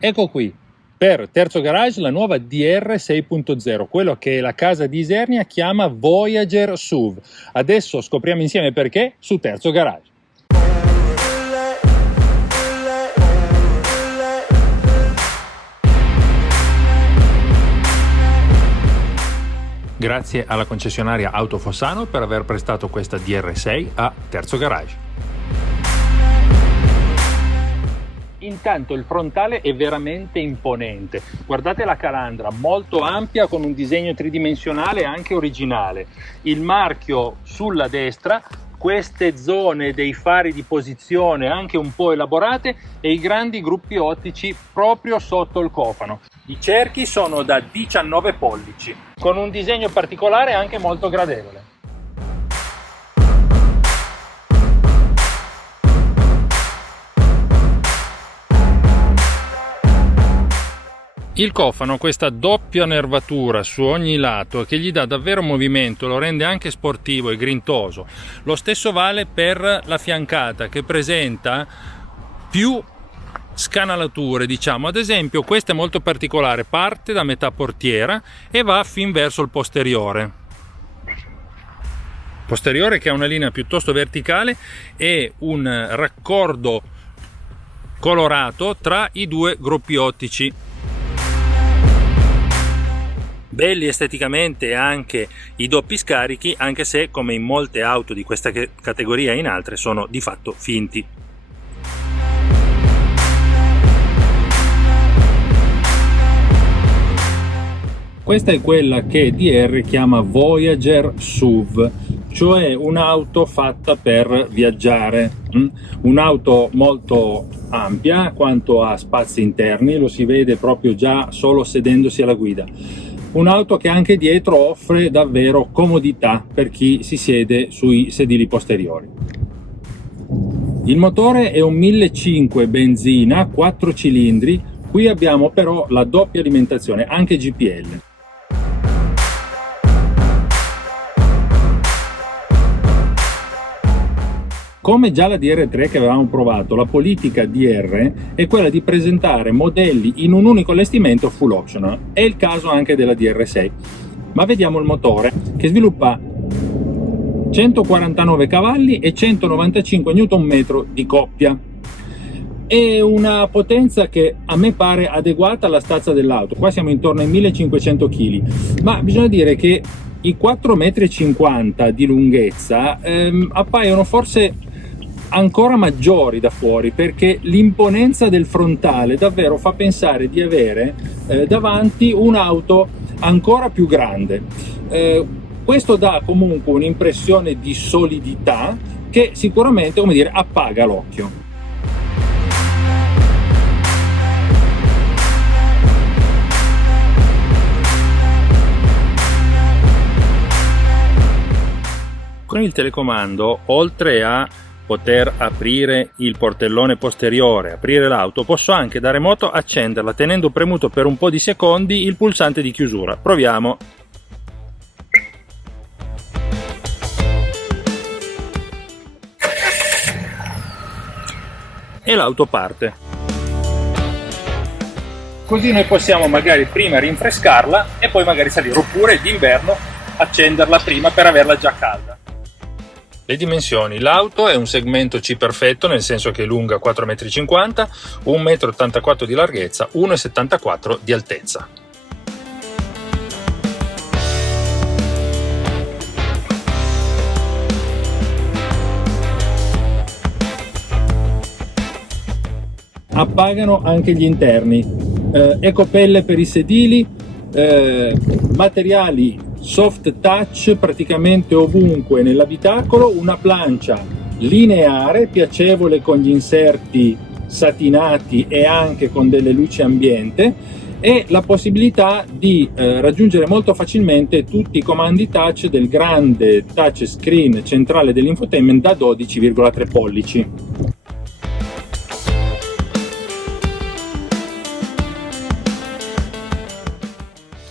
Ecco qui, per Terzo Garage, la nuova DR 6.0, quello che la casa di Isernia chiama Voyager SUV. Adesso scopriamo insieme perché su Terzo Garage. Grazie alla concessionaria Auto Fossano per aver prestato questa DR6 a Terzo Garage. Intanto il frontale è veramente imponente, guardate la calandra molto ampia con un disegno tridimensionale anche originale, il marchio sulla destra, queste zone dei fari di posizione anche un po' elaborate e i grandi gruppi ottici proprio sotto il cofano. I cerchi sono da 19 pollici, con un disegno particolare anche molto gradevole. Il cofano ha questa doppia nervatura su ogni lato che gli dà davvero movimento, lo rende anche sportivo e grintoso. Lo stesso vale per la fiancata, che presenta più scanalature, diciamo. Ad esempio questa è molto particolare, parte da metà portiera e va fin verso il posteriore che ha una linea piuttosto verticale e un raccordo colorato tra i due gruppi ottici. Belli esteticamente anche i doppi scarichi, anche se come in molte auto di questa categoria e in altre sono di fatto finti. Questa è quella che DR chiama Voyager SUV, cioè un'auto fatta per viaggiare, un'auto molto ampia quanto a spazi interni, lo si vede proprio già solo sedendosi alla guida. Un'auto che anche dietro offre davvero comodità per chi si siede sui sedili posteriori. Il motore è un 1.500 benzina, 4 cilindri, qui abbiamo però la doppia alimentazione, anche GPL. Come già la DR3 che avevamo provato, la politica DR è quella di presentare modelli in un unico allestimento full optional. È il caso anche della DR6. Ma vediamo il motore, che sviluppa 149 cavalli e 195 Nm di coppia. È una potenza che a me pare adeguata alla stazza dell'auto. Qua siamo intorno ai 1500 kg, ma bisogna dire che i 4,50 m di lunghezza appaiono forse ancora maggiori da fuori, perché l'imponenza del frontale davvero fa pensare di avere davanti un'auto ancora più grande. Questo dà comunque un'impressione di solidità che sicuramente, come dire, appaga l'occhio. Con il telecomando, oltre a poter aprire il portellone posteriore, aprire l'auto, posso anche da remoto accenderla tenendo premuto per un po' di secondi il pulsante di chiusura. Proviamo. E l'auto parte. Così noi possiamo magari prima rinfrescarla e poi magari salire, oppure d'inverno accenderla prima per averla già calda. Le dimensioni: l'auto è un segmento C perfetto, nel senso che è lunga 4,50 m, 1,84 m di larghezza, 1,74 m di altezza. Appagano anche gli interni, ecopelle per i sedili, materiali soft touch praticamente ovunque nell'abitacolo, una plancia lineare piacevole con gli inserti satinati e anche con delle luci ambiente, e la possibilità di raggiungere molto facilmente tutti i comandi touch del grande touchscreen centrale dell'infotainment da 12,3 pollici.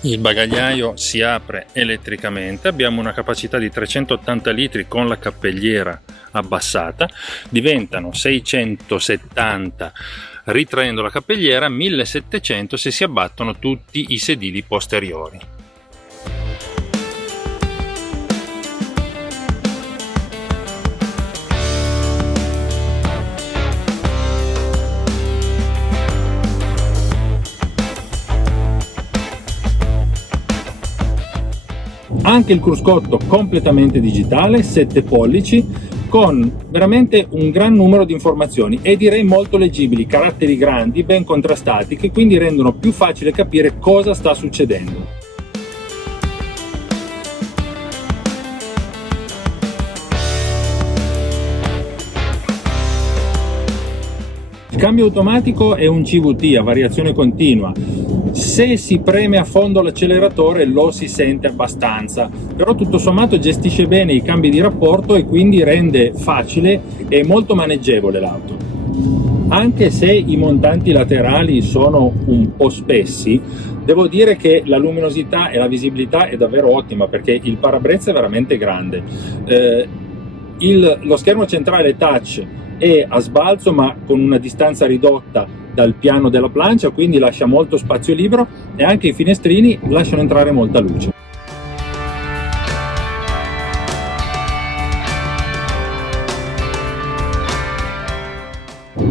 Il bagagliaio si apre elettricamente, abbiamo una capacità di 380 litri con la cappelliera abbassata, diventano 670 ritraendo la cappelliera 1700 se si abbattono tutti i sedili posteriori. Anche il cruscotto completamente digitale, 7 pollici, con veramente un gran numero di informazioni e direi molto leggibili, caratteri grandi, ben contrastati, che quindi rendono più facile capire cosa sta succedendo. Il cambio automatico è un CVT a variazione continua. Se si preme a fondo l'acceleratore lo si sente abbastanza, però tutto sommato gestisce bene i cambi di rapporto e quindi rende facile e molto maneggevole l'auto. Anche se i montanti laterali sono un po' spessi, devo dire che la luminosità e la visibilità è davvero ottima, perché il parabrezza è veramente grande. Lo schermo centrale touch è a sbalzo ma con una distanza ridotta dal piano della plancia, quindi lascia molto spazio libero, e anche i finestrini lasciano entrare molta luce.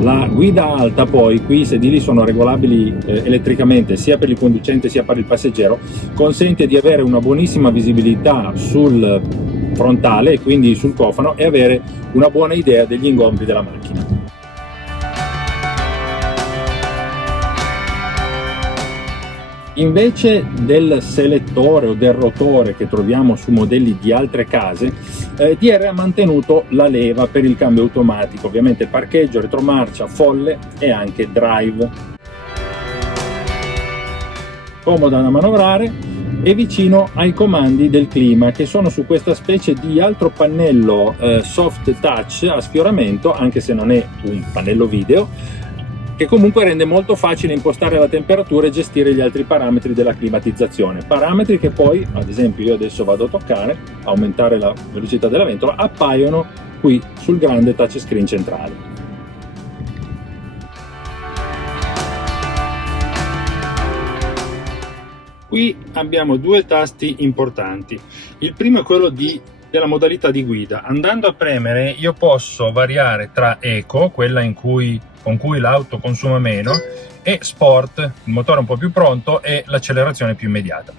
La guida alta, poi, qui i sedili sono regolabili elettricamente sia per il conducente sia per il passeggero, consente di avere una buonissima visibilità sul frontale e quindi sul cofano, e avere una buona idea degli ingompi della macchina. Invece del selettore o del rotore che troviamo su modelli di altre case, DR ha mantenuto la leva per il cambio automatico, ovviamente parcheggio, retromarcia, folle e anche drive. Comoda da manovrare e vicino ai comandi del clima, che sono su questa specie di altro pannello soft touch a sfioramento, anche se non è un pannello video, che comunque rende molto facile impostare la temperatura e gestire gli altri parametri della climatizzazione, parametri che poi, ad esempio, io adesso vado a toccare, aumentare la velocità della ventola, appaiono qui sul grande touchscreen centrale. Qui abbiamo due tasti importanti. Il primo è quello della modalità di guida. Andando a premere io posso variare tra Eco, quella con cui l'auto consuma meno, e Sport, il motore un po' più pronto e l'accelerazione più immediata.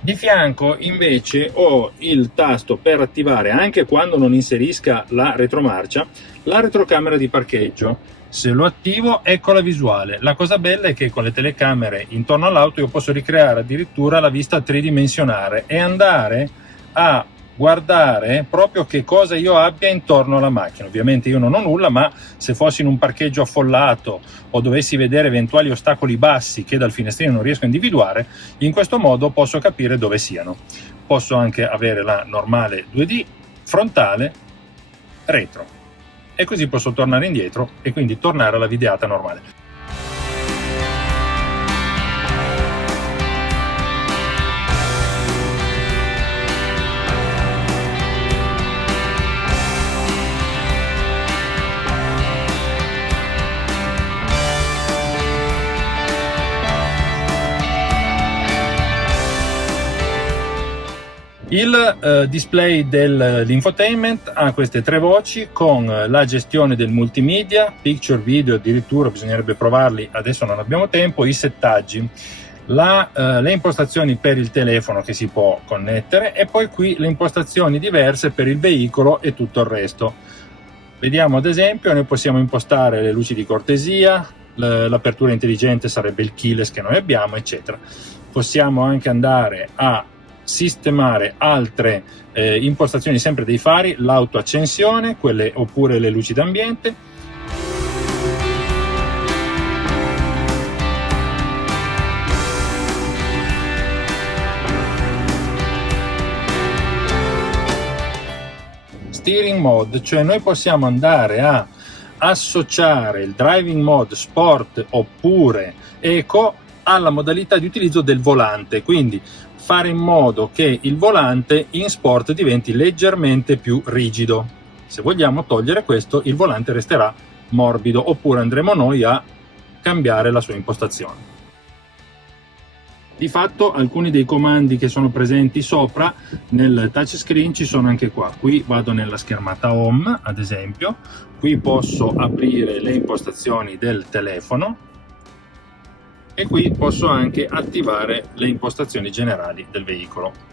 Di fianco invece ho il tasto per attivare, anche quando non inserisca la retromarcia, la retrocamera di parcheggio. Se lo attivo, ecco la visuale. La cosa bella è che con le telecamere intorno all'auto io posso ricreare addirittura la vista tridimensionale e andare a guardare proprio che cosa io abbia intorno alla macchina. Ovviamente io non ho nulla, ma se fossi in un parcheggio affollato o dovessi vedere eventuali ostacoli bassi che dal finestrino non riesco a individuare, in questo modo posso capire dove siano. Posso anche avere la normale 2D, frontale, retro, e così posso tornare indietro e quindi tornare alla videata normale. Il display dell'infotainment ha queste tre voci con la gestione del multimedia, picture, video, addirittura bisognerebbe provarli, adesso non abbiamo tempo, i settaggi, le impostazioni per il telefono che si può connettere, e poi qui le impostazioni diverse per il veicolo e tutto il resto. Vediamo ad esempio, noi possiamo impostare le luci di cortesia, l'apertura intelligente sarebbe il keyless che noi abbiamo, eccetera. Possiamo anche andare a sistemare altre impostazioni sempre dei fari, l'autoaccensione, quelle oppure le luci d'ambiente. Steering mode, cioè noi possiamo andare a associare il driving mode sport oppure eco alla modalità di utilizzo del volante, quindi fare in modo che il volante in sport diventi leggermente più rigido. Se vogliamo togliere questo, il volante resterà morbido, oppure andremo noi a cambiare la sua impostazione. Di fatto alcuni dei comandi che sono presenti sopra nel touchscreen ci sono anche qua. Qui vado nella schermata home, ad esempio, qui posso aprire le impostazioni del telefono e qui posso anche attivare le impostazioni generali del veicolo.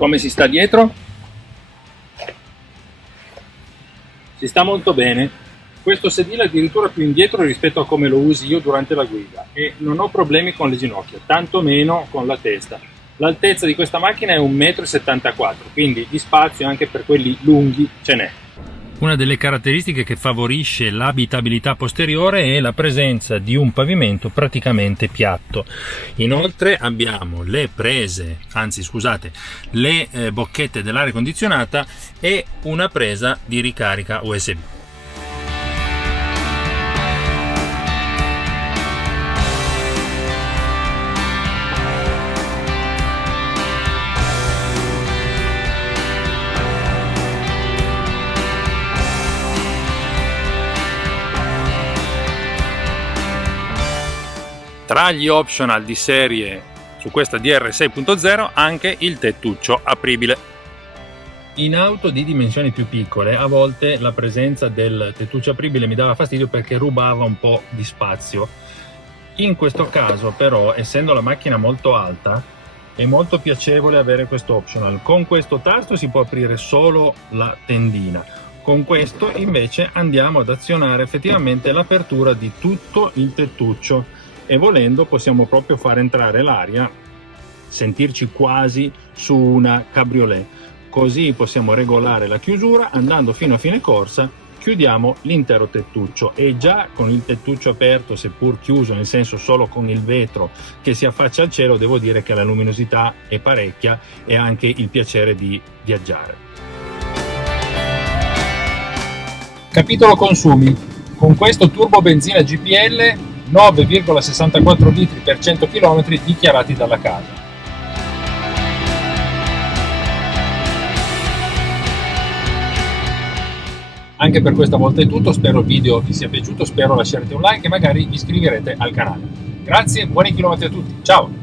Come si sta dietro? Si sta molto bene. Questo sedile è addirittura più indietro rispetto a come lo usi io durante la guida e non ho problemi con le ginocchia, tanto meno con la testa. L'altezza di questa macchina è 1,74 m, quindi di spazio anche per quelli lunghi ce n'è. Una delle caratteristiche che favorisce l'abitabilità posteriore è la presenza di un pavimento praticamente piatto. Inoltre abbiamo le bocchette dell'aria condizionata e una presa di ricarica USB. Tra gli optional di serie su questa DR 6.0 anche il tettuccio apribile. In auto di dimensioni più piccole a volte la presenza del tettuccio apribile mi dava fastidio perché rubava un po' di spazio. In questo caso però, essendo la macchina molto alta, è molto piacevole avere questo optional. Con questo tasto si può aprire solo la tendina. Con questo invece andiamo ad azionare effettivamente l'apertura di tutto il tettuccio e volendo possiamo proprio far entrare l'aria, sentirci quasi su una cabriolet. Così possiamo regolare la chiusura, andando fino a fine corsa chiudiamo l'intero tettuccio e già con il tettuccio aperto, seppur chiuso, nel senso solo con il vetro che si affaccia al cielo, devo dire che la luminosità è parecchia e anche il piacere di viaggiare. Capitolo consumi. Con questo turbo benzina GPL 9,64 litri per 100 km dichiarati dalla casa. Anche per questa volta è tutto, spero il video vi sia piaciuto, spero lascerete un like e magari vi iscriverete al canale. Grazie, buoni chilometri a tutti, ciao!